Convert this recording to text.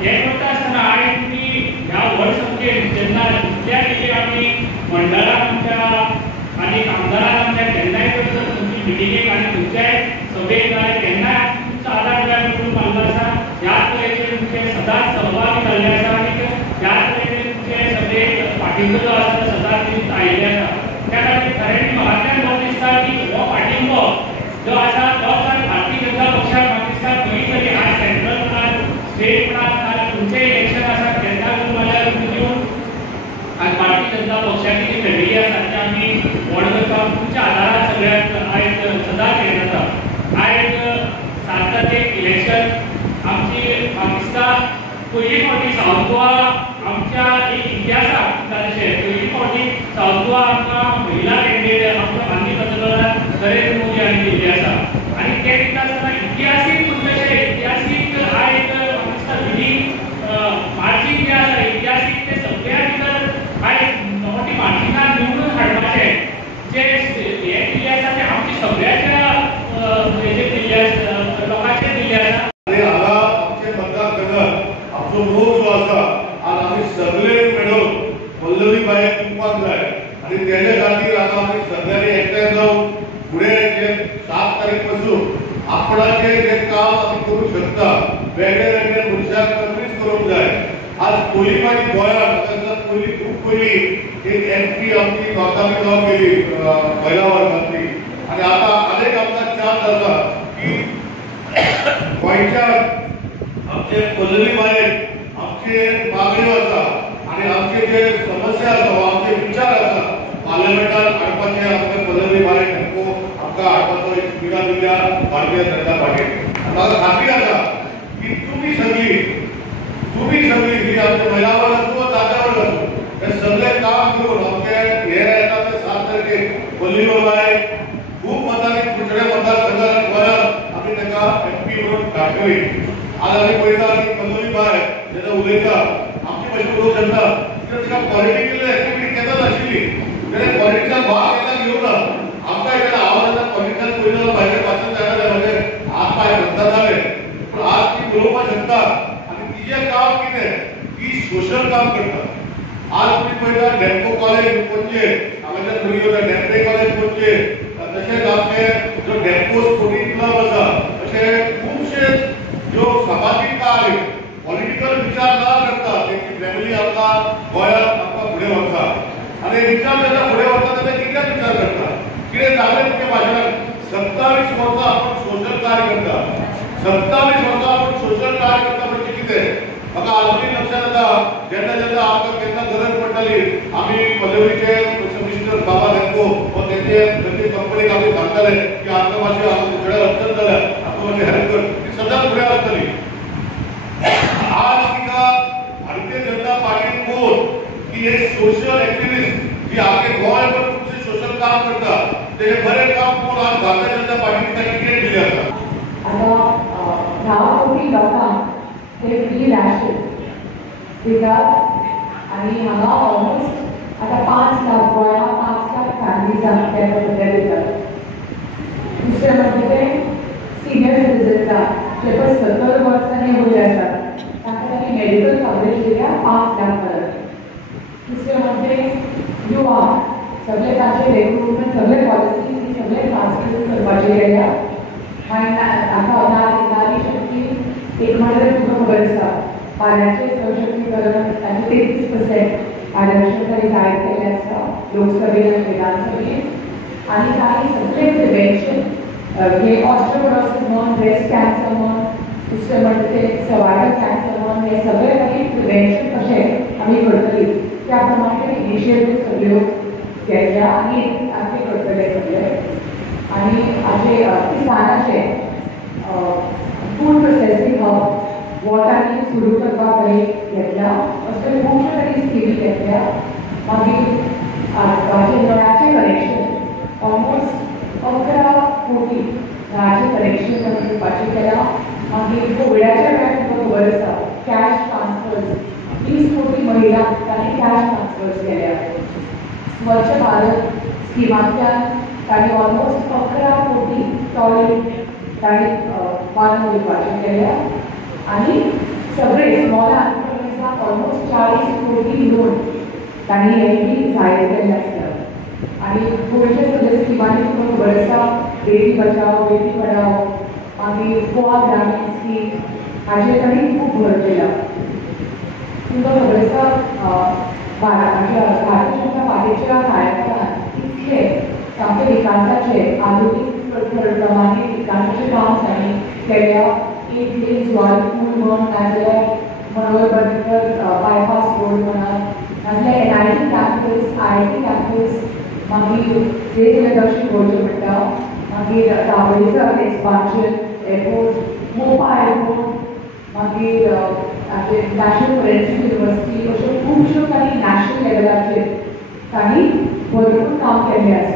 हे करता आसतना आयज तुमी ह्या व्हड संख्येन जेन्ना जितल्या कितें आमी मंडळान आमच्या आनी आमदारान आमच्या केन्नाय जर तुमची मिटिंगेक आनी तुमच्याय सभेक जाय केन्नाय तुमचो आदार जाय म्हणून मागलो आसा. ह्याच तरेचे तुमचे सदांच सहभागी जाल्ले आसा आनी ह्याच तरेचे तुमचे सभेक पाठिंबो जो आसा तो सदांच दिवंक आयिल्ले आसा. त्या खातीर खरें म्हाका म्हाका दिसता की हो पाठिंबो जो आसा तो भारतीय जनता पक्षाक म्हाका दिसता खंय तरी आज सेंट्रल म्हणा स्टेट म्हणा तुमचे इलेक्शन आसा तेन्ना तुम्हाला दिवन आनी भारतीय जनता पक्षाची जी फॅमिली आसा ती आमी व्हड करता तुमच्या आदाराक सगळ्याक आयज सदांच हें जाता. आयज 7 तारखेक इलेक्शन आमची म्हाका दिसता पयली फावटी सावथ गोवा आमच्या एक इतिहासाक जाल्लेशें पयली फावटी सावथ गोवा आमकां महिला कॅन्डिडेट आमकां माननीय पंतप्रधान नरेंद्र मोदी हांणी दिल्ली आसा. आनी ते दिता आसतना इतिहासीक म्हणटलेशें इतिहासीक आयज म्हाका दिसता विनींग मार्जीन जें आसा इतिहासीक ते सगळ्या भितर आयज नवटी मार्जिनान निवडून हाडपाचें जे हे दिल्लें आसा तें आमच्या सगळ्याच्या हेजेर दिल्लें आसा लोकांचेर दिल्लें आसा. आनी हांगा आमचे मतदारसंघात आमचो मोग जो आसा आज आमी सगळे मेळून पल्लवी बायेक दिवपाक जाय आनी तेजे खातीर आतां आमी सगळ्यांनी एकठांय जावन फुडें जे 7 तारीख पासून आपणाचें जें काम आमी करूंक शकता वेगळे वेगळे मनशाक कंट्रीज करूंक जाय. आज पयली फावटी गोंयांत पयली खूब पयली एक MP आमची नॉर्थांनी जावन गेली महिला वर्गांतली आनी आतां आनीक आमकां चान्स आसा की गोंयच्या आमचे पल्लवी बायेक आमचे मागण्यो आसा आनी आमचे जे समस्या आसा आमचे विचार आसा पार्लमेंटान हाडपाचे आमचे पल्लवी बायेक आमकां हाडपाचो एक सुविधा दिल्या भारतीय जनता पार्टीक. म्हाका खात्री आसा की तुमी सगळीं ही आमचे महिला वर्ग आसूं वा दादले वर्ग आसूं हे सगळे काम करून आमचे हे येता ते 7 तारखेक पल्लवी बायेक खूब मतांनी दुसऱ्या मतदारसंघात गोंयांत आमी ताका MP म्हणून धाडटली. आज आमी पळयता की पल्लवी बाय जेन्ना उलयता आमची मातशी लोक जनता तिका पॉलिटिकल एक्टिविटी केन्ना नाशिल्ली तेणें पॉलिटिक्सान भाग केन्ना घेवना. आमकां केन्ना आवाज आसा पॉलिटिक्सान पयलो भायर भाशण जायना जाल्यार म्हणजे हात पाय धंदा जाले पूण आज ती उलोवपाक शकता आनी तिजें काम कितें ती सोशल काम करता. आज तुमी पळयता डॅम्को कॉलेज पणजे हांगाच्यान भुरगीं डॅम्पे कॉलेज पणजे तशेंच आमचे जो डॅम्को स्पोर्टिंग क्लब आसा अशे खुबशे ज्यो सामाजीक कार्य पॉलिटिकल विचार ना करता तेची फॅमिली आमकां गोंयांत आमकां फुडें व्हरता आनी विचार जेन्ना फुडें व्हरता तेन्ना कित्याक विचार करता कितें जालें तुमच्या भाशणान 27 वर्सां आपूण सोशल कार्य करता 27 वर्सां आपूण सोशल कार्य करता म्हणजे कितें म्हाका आजूनय लक्षात येता जेन्ना जेन्ना आमकां केन्ना गरज पडटाली आमी पल्लवीचे मिस्टर बाबा लेको वा तेंचे कंपनीक आमी सांगताले की आमकां मातशें आमकां तुमचे अडचण जाल्या आमकां मातशें हेल्प कर ती सदांच फुडें आसतली. आज तिका भारतीय जनता पार्टीन पळोवन की एक सोशल एक्टिविस्ट जी आख्खे गोंयभर खुबशे सोशल काम करता तेजें बरें काम पळोवन आज भारतीय जनता पार्टीन ताका टिकेट दिली आसा. आता 10 कोटी लोकांक हे फ्री रॅशन दितात आनी हांगा ऑलमोस्ट आता 5 लाख गोंयांत 5 लाख फॅमिलीजांक ते सध्या दितात. दुसरें म्हणजे ते सिनियर सिटीजन्सांक जे पळय 70 वर्सांनी वयर आसात तांकां ताणी मेडिकल कवरेज दिल्या 5 लाख पर्यंत. दुसरें म्हणजे युवा सगळे तांचे रिक्रुटमेंट सगळे पॉलिसी सगळे ट्रान्सलेट करपाचे गेल्या आनी आतां नारी शक्ती एक म्हणल्यार तुमकां खबर आसा बायलांचें सशक्तीकरण तांचे 33% आरक्षण जाहीर केल्लें आसा लोकसभेन आनी विधानसभेन आनी तांणी सगळे प्रिवेंशन हे ऑस्टियोपोरोसिस म्हण ब्रेस्ट कॅन्सर म्हण दुसरें म्हणजे ते सर्वायवल कॅन्सर म्हण हे सगळे खातीर प्रिवेंशन कशें आमी करतली त्या प्रमाणे इनिशिएटीव सगळ्यो घेतल्या आनी आमी करतले सगळे आनी हाचे किसानाचे फूड प्रोसेसींग हब वॉटांनी सुरू करपाक घेतल्या अशे खुबशे तरी स्किमी घेतल्या. मागीर हाचे नळाचें कनेक्शन ऑलमोस्ट 11 कोटी नळाचें कनेक्शन दिवपाचें केलां. मागीर कोविडाच्या वेळार तुमकां खबर आसा कॅश ट्रान्सफर्स 20 कोटी महिलांक तांणी कॅश ट्रान्सफर्स केल्या. स्वच्छ भारत स्किमांतल्यान तांणी ऑलमोस्ट 11 कोटी टॉयलेट तांणी बांदून दिवपाचें केल्या आनी सगळे स्मॉल 40 कोटी लोन तांणी एकटी जाहीर केल्लें आसता आनी गोंयचे सगळे स्किमांनी तुमकां खबर आसा बेटी बचाव बेटी पढाओ मागीर गोवा ग्रामीण स्कीम हाचेर तांणी खूब भर दिला तुमकां खबर आसा भारतीय जनता पार्टीच्या कार्यकाळांत इतले सामके विकासाचे आधुनीक प्रमाणे विकासाचे काम तांणी केल्या एक लेन ज्वारी पूल म्हण नाजाल्यार मनोहर पर्रीकर बायपास रोड म्हणत नाजाल्यार NIT कॅम्पस IIT कॅम्पस मागीर वेगवेगळे दक्षिण गोंयचे म्हणटा मागीर दाबोळेकर एक्सपान्शन एअरपोर्ट मोपा एअरपोर्ट मागीर नॅशनल फॉरेन्सिक युनिवर्सिटी अश्यो खुबश्यो तांणी नॅशनल लेवलाचेर तांणी भरपूर काम केल्लें आसा